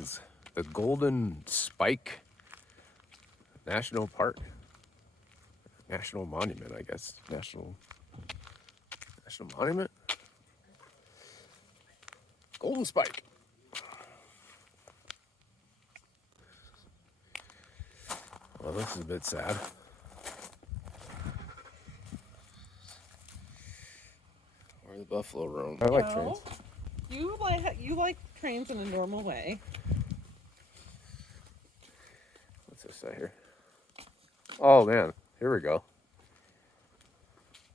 This is the Golden Spike National Park. National Monument, I guess. National Monument? Golden Spike. Well, this is a bit sad. Where the buffalo roam. I like trains. You like trains in a normal way. What's this say here? Oh man, here we go.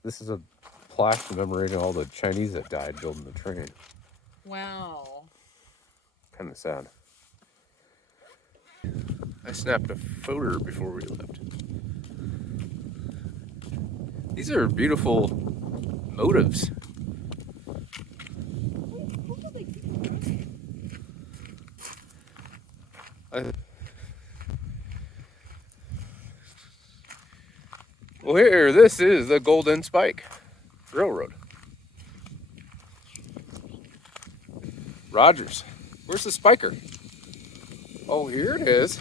This is a plaque commemorating all the Chinese that died building the train. Wow. Kind of sad. I snapped a photo before we left. These are beautiful motifs. Well, here, this is the Golden Spike Railroad. Rogers. Where's the spiker? Oh, here it is.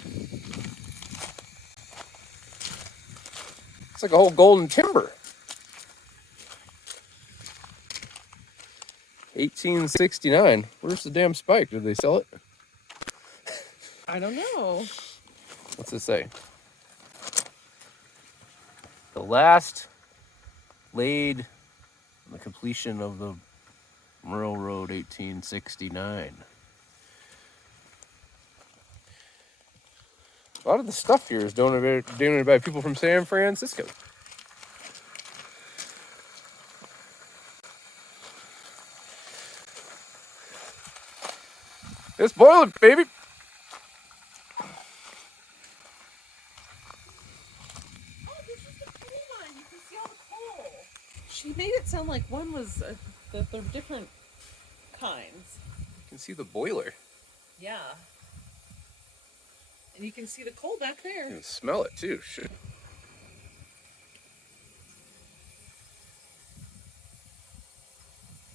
It's like a whole golden timber. 1869. Where's the damn spike? Did they sell it? I don't know. What's it say? The last laid the completion of the railroad, 1869. A lot of the stuff here is donated by people from San Francisco. It's boiling, baby. She made it sound like one was that they're different kinds. You can see the boiler. Yeah. And you can see the coal back there. You can smell it too. Shit.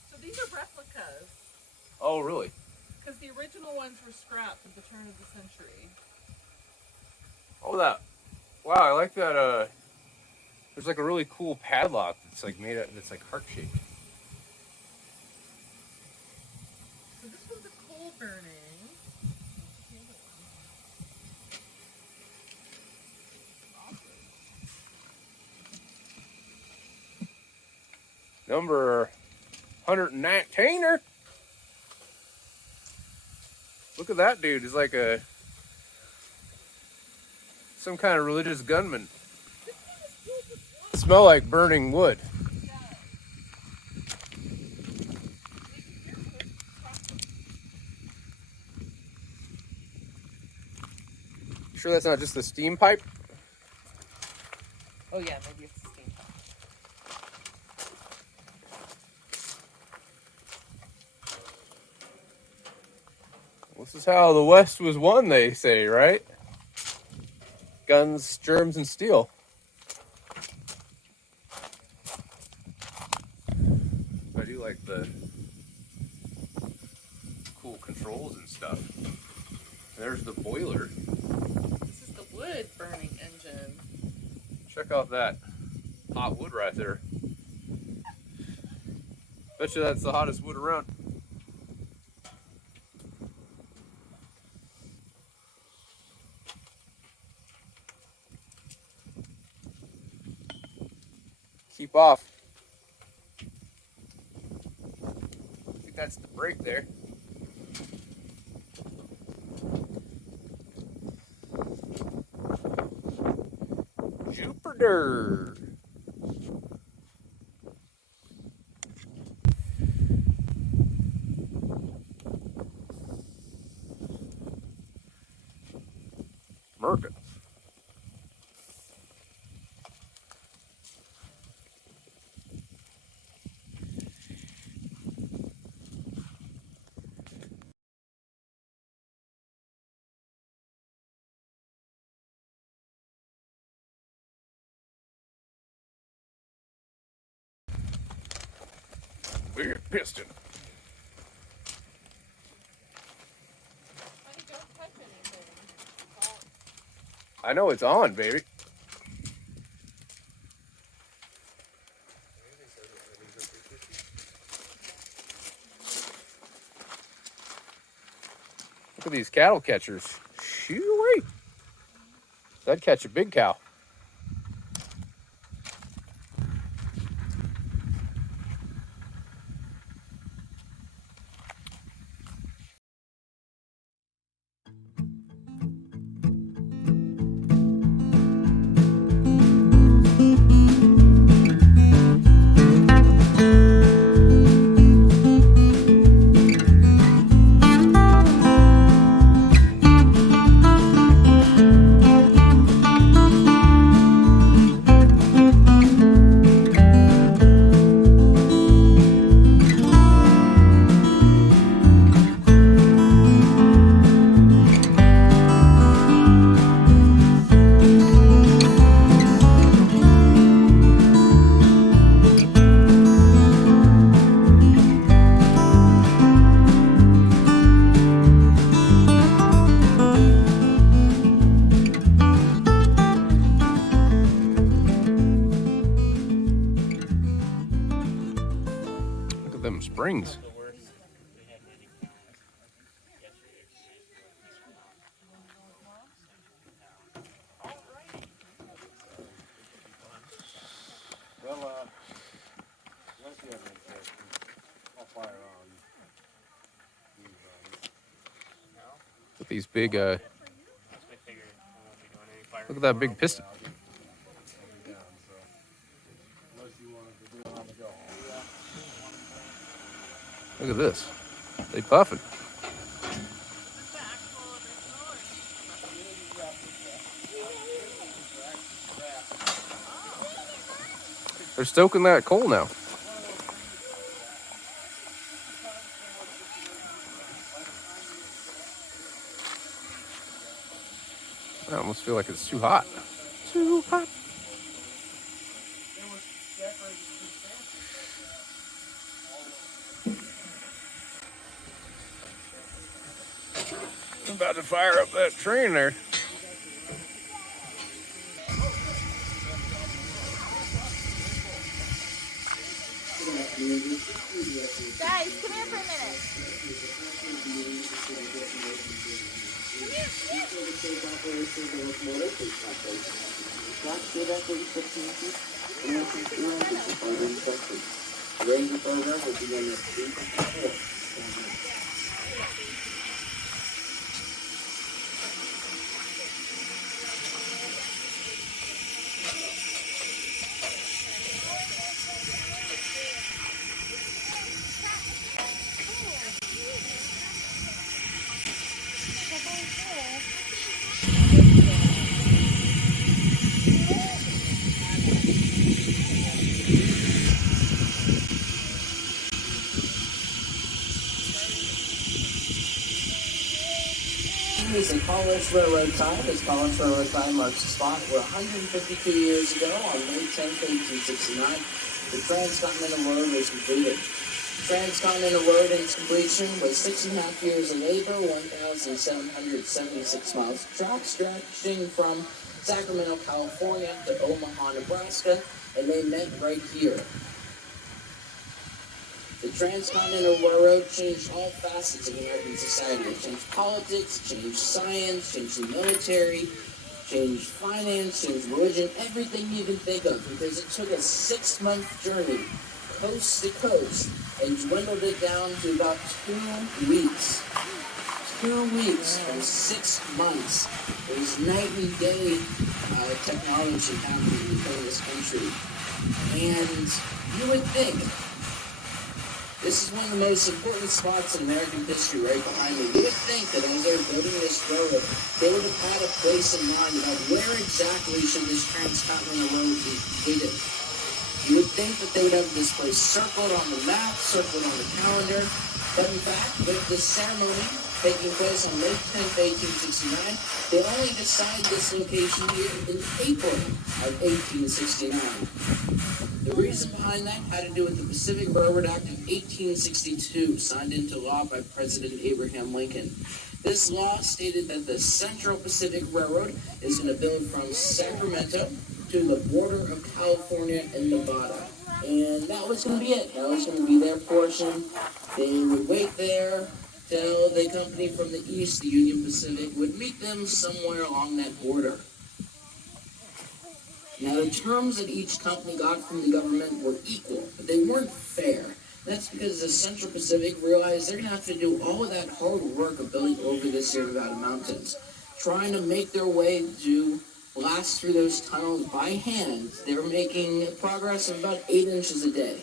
So these are replicas. Oh, really? Because the original ones were scrapped at the turn of the century. Oh, that. Wow, I like that. There's like a really cool padlock that's like made out, that's like heart shaped. So this one's a coal burning. Number 119er. Look at that dude. He's like some kind of religious gunman. Smell like burning wood. Sure that's not just the steam pipe? Oh yeah, maybe it's the steam pipe. This is how the West was won, they say, right? Guns, germs, and steel. I do like the cool controls and stuff. There's the boiler. This is the wood burning engine. Check out that hot wood right there. Bet you that's the hottest wood around. Keep off. I think that's the brake there. Jupiter. Merkin. Weird piston. Honey, don't I know it's on, baby. Look at these cattle catchers. Shoo-wee. That'd catch a big cow. Look at them springs. Well, unless you have an interest, I'll fire on these Look at these big, look at that big piston. unless you wanted to do it on the go. Look at this. They puffing. They're stoking that coal now. I almost feel like it's too hot. Too hot. I'm about to fire up that train there. Guys, come here for a minute. Is a College Railroad time. This College Railroad time marks the spot where 152 years ago, on May 10th, 1869, the Transcontinental Road was completed. Transcontinental Road in its completion was 6.5 years in labor, 1,776 miles of track stretching from Sacramento, California to Omaha, Nebraska, and they met right here. The Transcontinental Railroad changed all facets of American society. It changed politics, changed science, changed the military, changed finance, changed religion, everything you can think of, because it took a 6-month journey, coast to coast, and dwindled it down to about 2 weeks. 2 weeks from 6 months. It was night and day technology happening in this country. And you would think, this is one of the most important spots in American history right behind me. You would think that as they were building this railroad, they would have had a place in mind about where exactly should this Transcontinental Road be completed. You would think that they would have this place circled on the map, circled on the calendar, but in fact, with this ceremony taking place on May 10th, 1869, they only decided this location here in April of 1869. The reason behind that had to do with the Pacific Railroad Act of 1862, signed into law by President Abraham Lincoln. This law stated that the Central Pacific Railroad is going to build from Sacramento to the border of California and Nevada. And that was going to be it. That was going to be their portion. They would wait there till the company from the east, the Union Pacific, would meet them somewhere along that border. Now, the terms that each company got from the government were equal, but they weren't fair. That's because the Central Pacific realized they're going to have to do all of that hard work of building over this Sierra Nevada mountains, trying to make their way to blast through those tunnels by hand. They're making progress of about 8 inches a day.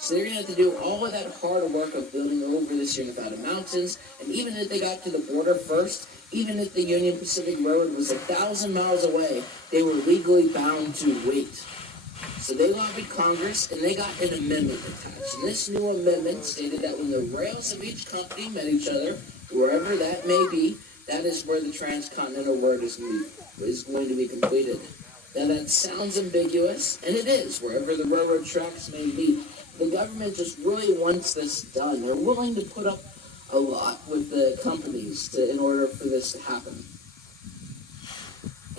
So they're going to have to do all of that hard work of building over the Sierra Nevada mountains, and even if they got to the border first, even if the Union Pacific Road was 1,000 miles away, they were legally bound to wait. So they lobbied Congress, and they got an amendment attached. And this new amendment stated that when the rails of each company met each other, wherever that may be, that is where the transcontinental road is going to be completed. Now that sounds ambiguous, and it is, wherever the railroad tracks may be. The government just really wants this done. They're willing to put up a lot with the companies in order for this to happen.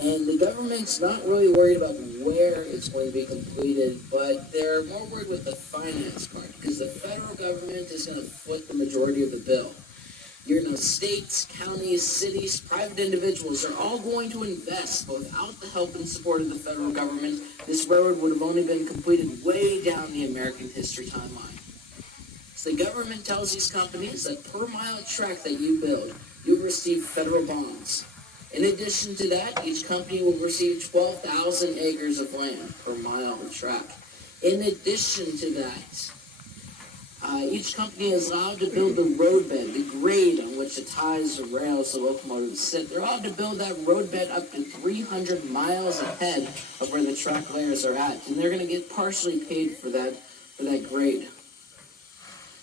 And the government's not really worried about where it's going to be completed, but they're more worried with the finance part, because the federal government is going to foot the majority of the bill. States, counties, cities, private individuals are all going to invest. But without the help and support of the federal government, this railroad would have only been completed way down the American history timeline. So the government tells these companies that per mile track that you build, you'll receive federal bonds. In addition to that, each company will receive 12,000 acres of land per mile of track. In addition to that, each company is allowed to build the roadbed, the grade on which the ties, the rails, the locomotives sit. They're allowed to build that roadbed up to 300 miles ahead of where the track layers are at, and they're going to get partially paid for that grade.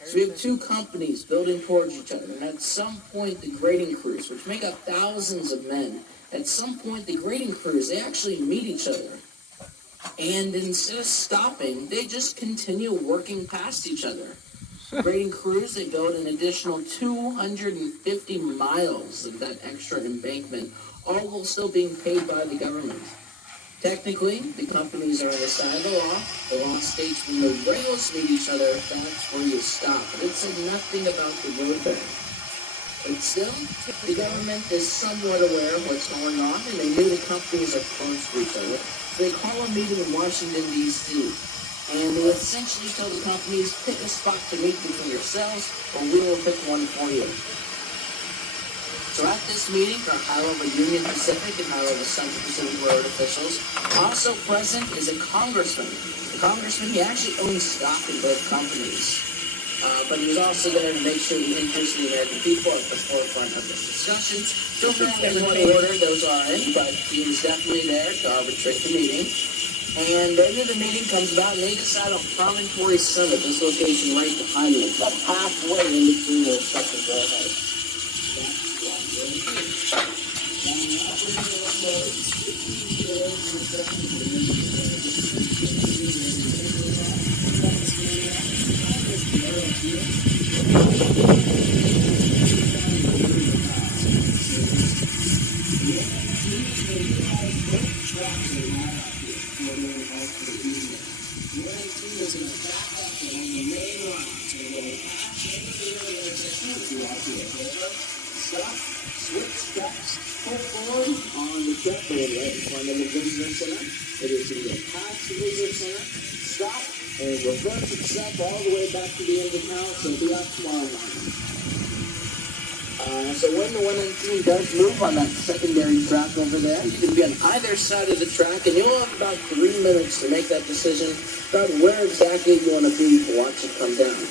So we have two companies building towards each other, and at some point the grading crews, which make up thousands of men, at some point the grading crews, they actually meet each other. And instead of stopping, they just continue working past each other. Grading crews, they build an additional 250 miles of that extra embankment, all while still being paid by the government. Technically, the companies are on the side of the law. The law states when the rails meet each other, that's where you stop. But it said nothing about the roadbed. But still, the government is somewhat aware of what's going on, and they knew the companies are close to each other. So they call a meeting in Washington, D.C., and they essentially tell the companies, pick a spot to meet between yourselves, or we will pick one for you. So at this meeting are high-level Union Pacific and high-level Central Pacific Railroad officials. Also present is a congressman. The congressman, he actually owns stock in both companies. But he was also there to make sure the interests of the American people are at the forefront of this discussion. Don't know in what order those are in, but he was definitely there to arbitrate the meeting. And then the meeting comes about, and they decide on Promontory Summit, this location right behind them. It's about halfway in between their respective railheads. It is going to go past the visitor center, stop, and reverse itself all the way back to the end of town, so it'll be out tomorrow morning. So when the 119 does move on that secondary track over there, you can be on either side of the track, and you'll have about 3 minutes to make that decision about where exactly you want to be to watch it come down.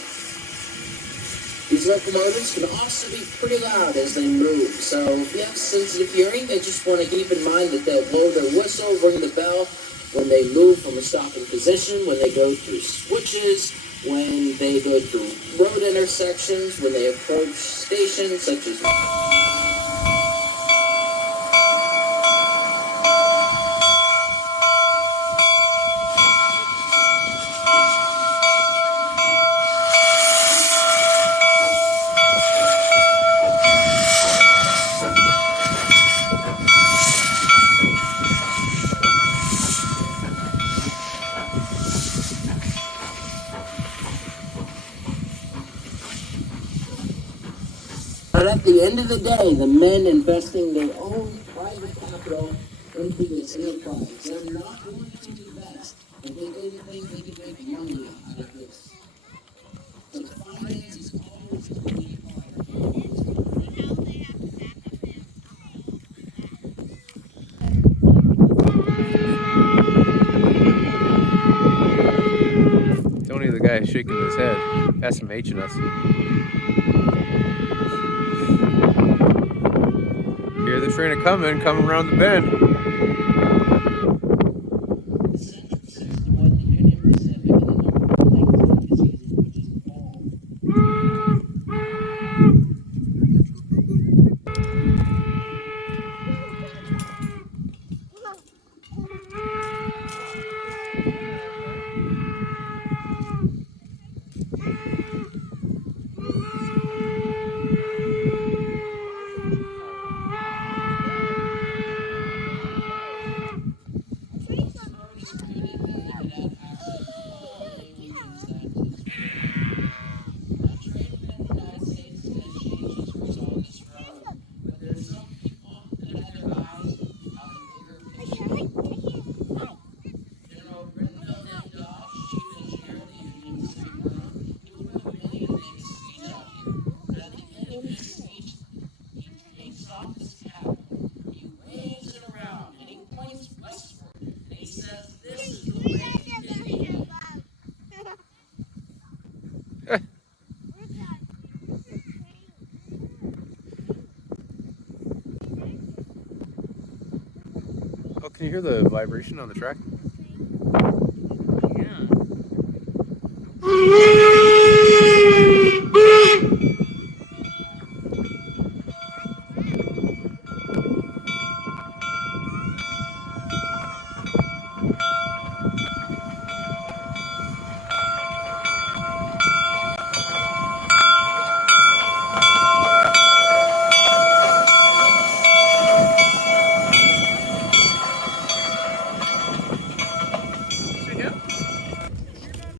These locomotives can also be pretty loud as they move, so if you have sensitive hearing, they just want to keep in mind that they'll blow their whistle, ring the bell when they move from a stopping position, when they go through switches, when they go through road intersections, when they approach stations such as... the end of the day, the men investing their own private capital into this enterprise, they're not going to invest if they don't think they can make money out of this. So finance is always going to be Tony, the guy shaking his head, SMHing us. Hear the train coming around the bend. Oh, can you hear the vibration on the track?